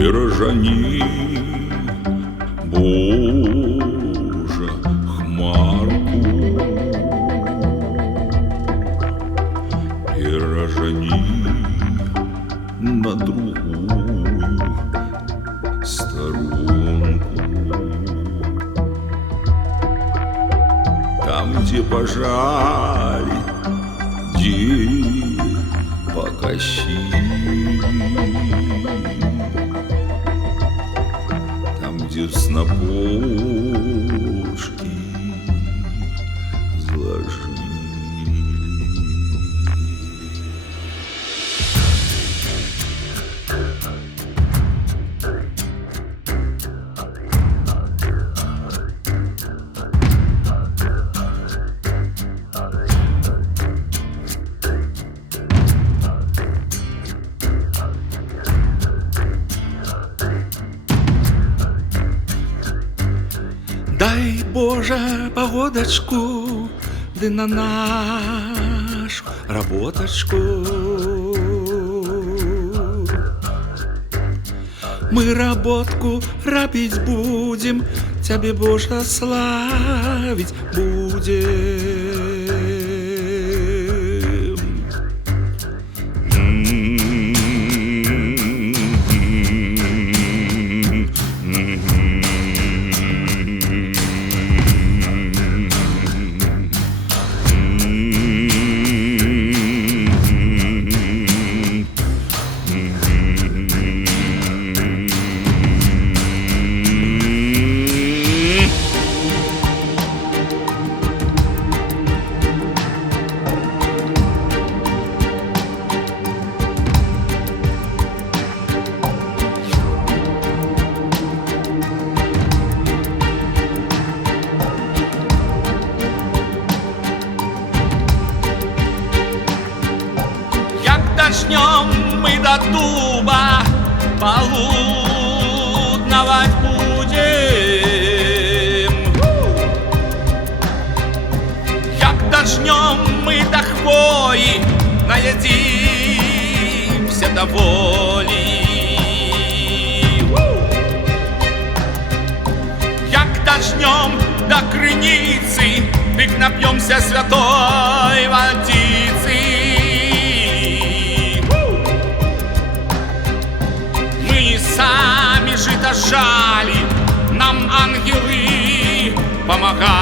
и рожани, Боже, хмарку, и рожани на другую сторонку. Там, где пожали, где покосили, там, где снопушки сложили. Дай, Боже, погодочку, да на нашу работочку. Мы работку робить будем, Тебе, Боже, славить будем. Начнем мы до дуба полудновать будем. Як дожнем мы до хвои наедимся до воли. Як дожнем до крыницы, так напьемся святой водицы. Сами жито жали, нам ангелы помогали.